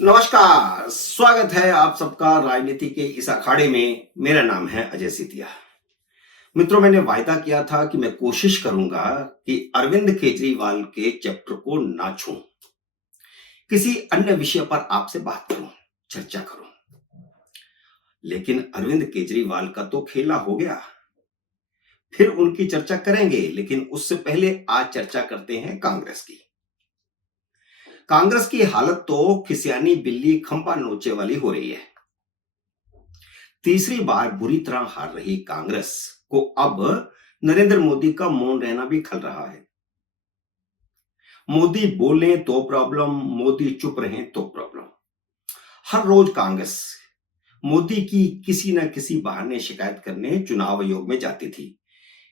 नमस्कार, स्वागत है आप सबका राजनीति के इस अखाड़े में। मेरा नाम है अजय सितिया। मित्रों, मैंने वायदा किया था कि मैं कोशिश करूंगा कि अरविंद केजरीवाल के चैप्टर को ना छूं, किसी अन्य विषय पर आपसे बात करूं, चर्चा करूं। लेकिन अरविंद केजरीवाल का तो खेला हो गया, फिर उनकी चर्चा करेंगे, लेकिन उससे पहले आज चर्चा करते हैं कांग्रेस की। कांग्रेस की हालत तो खिसियानी बिल्ली खंपा नोचे वाली हो रही है। तीसरी बार बुरी तरह हार रही कांग्रेस को अब नरेंद्र मोदी का मौन रहना भी खल रहा है। मोदी बोले तो प्रॉब्लम, मोदी चुप रहे तो प्रॉब्लम। हर रोज कांग्रेस मोदी की किसी न किसी बहाने शिकायत करने चुनाव आयोग में जाती थी।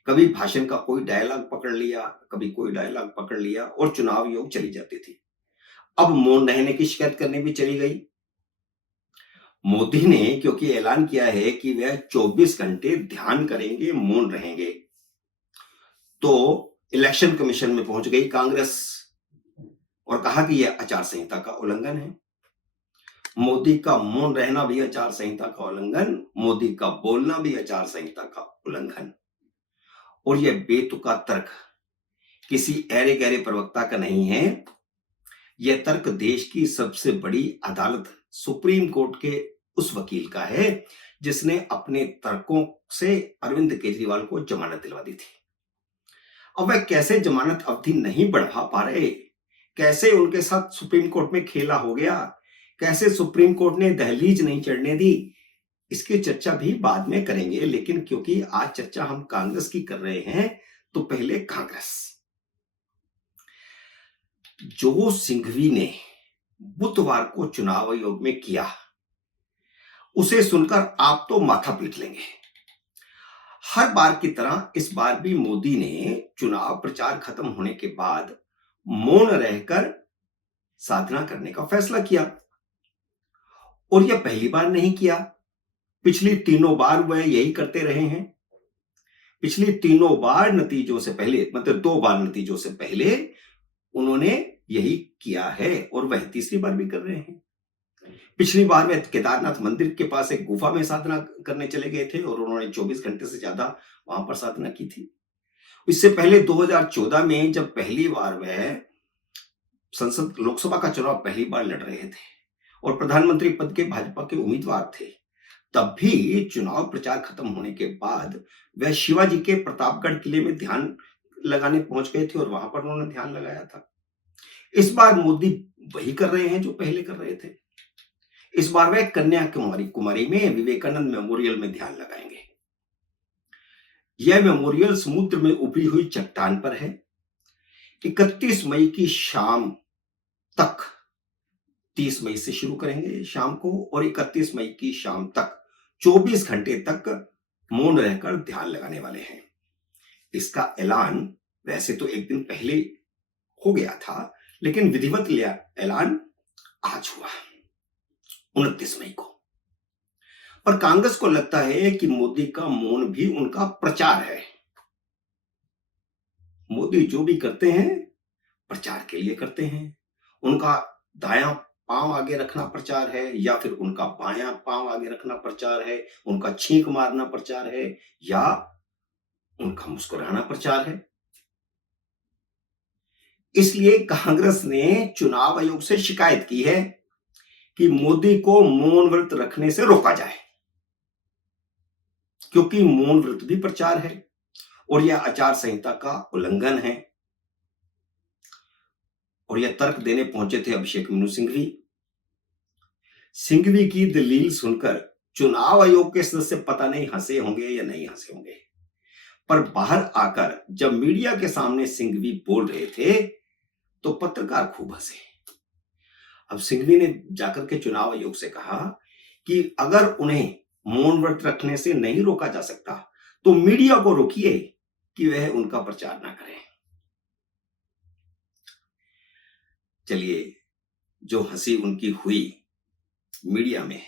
कभी भाषण का कोई डायलॉग पकड़ लिया, कभी कोई डायलॉग पकड़ लिया और चुनाव आयोग चली जाती थी। अब मौन रहने की शिकायत करने भी चली गई। मोदी ने क्योंकि ऐलान किया है कि वह 24 घंटे ध्यान करेंगे, मौन रहेंगे, तो इलेक्शन कमीशन में पहुंच गई कांग्रेस और कहा कि यह आचार संहिता का उल्लंघन है। मोदी का मौन रहना भी आचार संहिता का उल्लंघन, मोदी का बोलना भी आचार संहिता का उल्लंघन। और यह बेतुका तर्क किसी ऐरे गहरे प्रवक्ता का नहीं है। यह तर्क देश की सबसे बड़ी अदालत सुप्रीम कोर्ट के उस वकील का है जिसने अपने तर्कों से अरविंद केजरीवाल को जमानत दिलवा दी थी। अब वह कैसे जमानत अवधि नहीं बढ़ा पा रहे, कैसे उनके साथ सुप्रीम कोर्ट में खेला हो गया, कैसे सुप्रीम कोर्ट ने दहलीज नहीं चढ़ने दी, इसकी चर्चा भी बाद में करेंगे। लेकिन क्योंकि आज चर्चा हम कांग्रेस की कर रहे हैं, तो पहले कांग्रेस। जो सिंघवी ने बुधवार को चुनाव आयोग में किया, उसे सुनकर आप तो माथा पीट लेंगे। हर बार की तरह इस बार भी मोदी ने चुनाव प्रचार खत्म होने के बाद मौन रहकर साधना करने का फैसला किया। और यह पहली बार नहीं किया, पिछली तीनों बार वह यही करते रहे हैं। पिछली तीनों बार नतीजों से पहले, मतलब 2 बार नतीजों से पहले उन्होंने यही किया है और वह तीसरी बार भी कर रहे हैं। पिछली बार वे केदारनाथ मंदिर के पास एक गुफा में साधना करने चले गए थे और उन्होंने 24 घंटे से ज्यादा वहां पर साधना की थी। इससे पहले 2014 में जब पहली बार वह संसद लोकसभा का चुनाव पहली बार लड़ रहे थे और प्रधानमंत्री पद के भाजपा के उम्मीदवार थे, तब भी चुनाव प्रचार खत्म होने के बाद वह शिवाजी के प्रतापगढ़ किले में ध्यान लगाने पहुंच गए थे और वहां पर उन्होंने ध्यान लगाया था। इस बार मोदी वही कर रहे हैं जो पहले कर रहे थे। इस बार वह कन्याकुमारी में विवेकानंद मेमोरियल में ध्यान लगाएंगे। यह मेमोरियल समुद्र में उभरी हुई चट्टान पर है। 31 मई की शाम तक, 30 मई से शुरू करेंगे शाम को और 31 मई की शाम तक 24 घंटे तक मौन रहकर ध्यान लगाने वाले हैं। इसका ऐलान वैसे तो एक दिन पहले हो गया था, लेकिन विधिवत ऐलान आज हुआ 29 मई को। पर कांग्रेस को लगता है कि मोदी का मौन भी उनका प्रचार है। मोदी जो भी करते हैं प्रचार के लिए करते हैं। उनका दायां पांव आगे रखना प्रचार है या फिर उनका बायां पांव आगे रखना प्रचार है, उनका छींक मारना प्रचार है या उनका मुस्कुराना प्रचार है। इसलिए कांग्रेस ने चुनाव आयोग से शिकायत की है कि मोदी को मौन व्रत रखने से रोका जाए, क्योंकि मौन व्रत भी प्रचार है और यह आचार संहिता का उल्लंघन है। और यह तर्क देने पहुंचे थे अभिषेक मनु सिंघवी। सिंघवी की दलील सुनकर चुनाव आयोग के सदस्य पता नहीं हंसे होंगे या नहीं हंसे होंगे, पर बाहर आकर जब मीडिया के सामने सिंघवी बोल रहे थे तो पत्रकार खूब हंसे। अब सिंघवी ने जाकर के चुनाव आयोग से कहा कि अगर उन्हें मौन व्रत रखने से नहीं रोका जा सकता तो मीडिया को रोकिए कि वह उनका प्रचार ना करें। चलिए, जो हंसी उनकी हुई मीडिया में,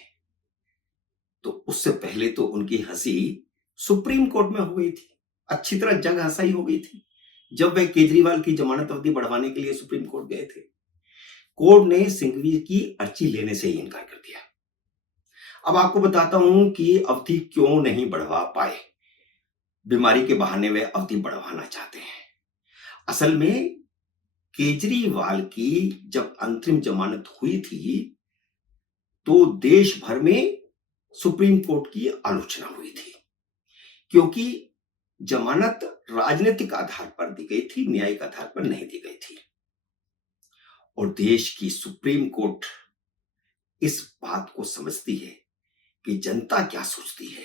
तो उससे पहले तो उनकी हंसी सुप्रीम कोर्ट में हो गई थी। अच्छी तरह जग हंसाई हो गई थी जब वे केजरीवाल की जमानत अवधि बढ़वाने के लिए सुप्रीम कोर्ट गए थे। कोर्ट ने सिंघवी की अर्जी लेने से ही इनकार कर दिया। अब आपको बताता हूं कि अवधि क्यों नहीं बढ़वा पाए। बीमारी के बहाने वे अवधि बढ़वाना चाहते हैं। असल में केजरीवाल की जब अंतरिम जमानत हुई थी तो देश भर में सुप्रीम कोर्ट की आलोचना हुई थी, क्योंकि जमानत राजनीतिक आधार पर दी गई थी, न्यायिक आधार पर नहीं दी गई थी। और देश की सुप्रीम कोर्ट इस बात को समझती है कि जनता क्या सोचती है।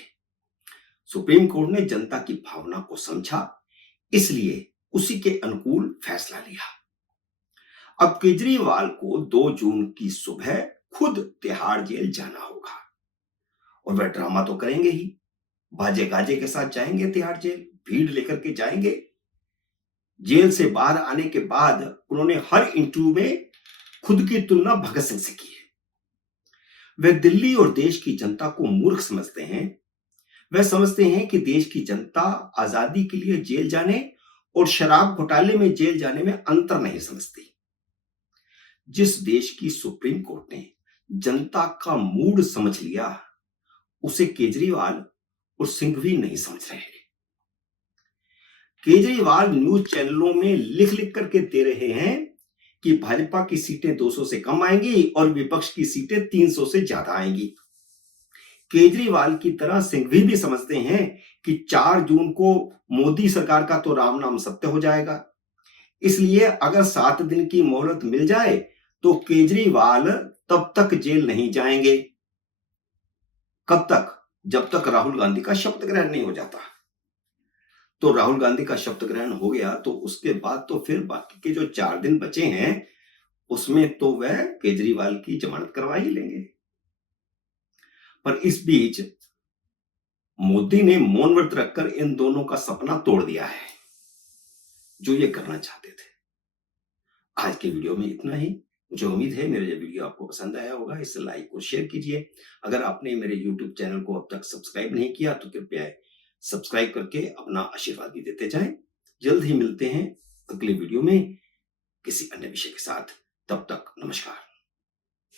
सुप्रीम कोर्ट ने जनता की भावना को समझा, इसलिए उसी के अनुकूल फैसला लिया। अब केजरीवाल को 2 जून की सुबह खुद तिहाड़ जेल जाना होगा, और वह ड्रामा तो करेंगे ही, बाजे गाजे के साथ जाएंगे तिहाड़ जेल, भीड़ लेकर के जाएंगे। जेल से बाहर आने के बाद उन्होंने हर इंटरव्यू में खुद की तुलना भगत सिंह से की है। वह दिल्ली और देश की जनता को मूर्ख समझते हैं। वह समझते हैं कि देश की जनता आजादी के लिए जेल जाने और शराब घोटाले में जेल जाने में अंतर नहीं समझती। जिस देश की सुप्रीम कोर्ट ने जनता का मूड समझ लिया, उसे केजरीवाल और सिंघवी नहीं समझ रहे हैं। केजरीवाल न्यूज चैनलों में लिख लिख करके दे रहे हैं कि भाजपा की सीटें 200 से कम आएंगी और विपक्ष की सीटें 300 से ज्यादा आएंगी। केजरीवाल की तरह सिंघवी भी समझते हैं कि 4 जून को मोदी सरकार का तो राम नाम सत्य हो जाएगा। इसलिए अगर 7 दिन की मोहलत मिल जाए तो केजरीवाल तब तक जेल नहीं जाएंगे। कब तक? जब तक राहुल गांधी का शपथ ग्रहण नहीं हो जाता। तो राहुल गांधी का शपथ ग्रहण हो गया तो उसके बाद तो फिर बाकी के जो 4 दिन बचे हैं उसमें तो वह केजरीवाल की जमानत करवा ही लेंगे। पर इस बीच मोदी ने मौन व्रत रखकर इन दोनों का सपना तोड़ दिया है, जो ये करना चाहते थे। आज के वीडियो में इतना ही। मुझे उम्मीद है मेरा ये वीडियो आपको पसंद आया होगा। इसे लाइक और शेयर कीजिए। अगर आपने मेरे YouTube चैनल को अब तक सब्सक्राइब नहीं किया तो कृपया सब्सक्राइब करके अपना आशीर्वाद भी देते जाएं। जल्द ही मिलते हैं अगले वीडियो में किसी अन्य विषय के साथ। तब तक नमस्कार।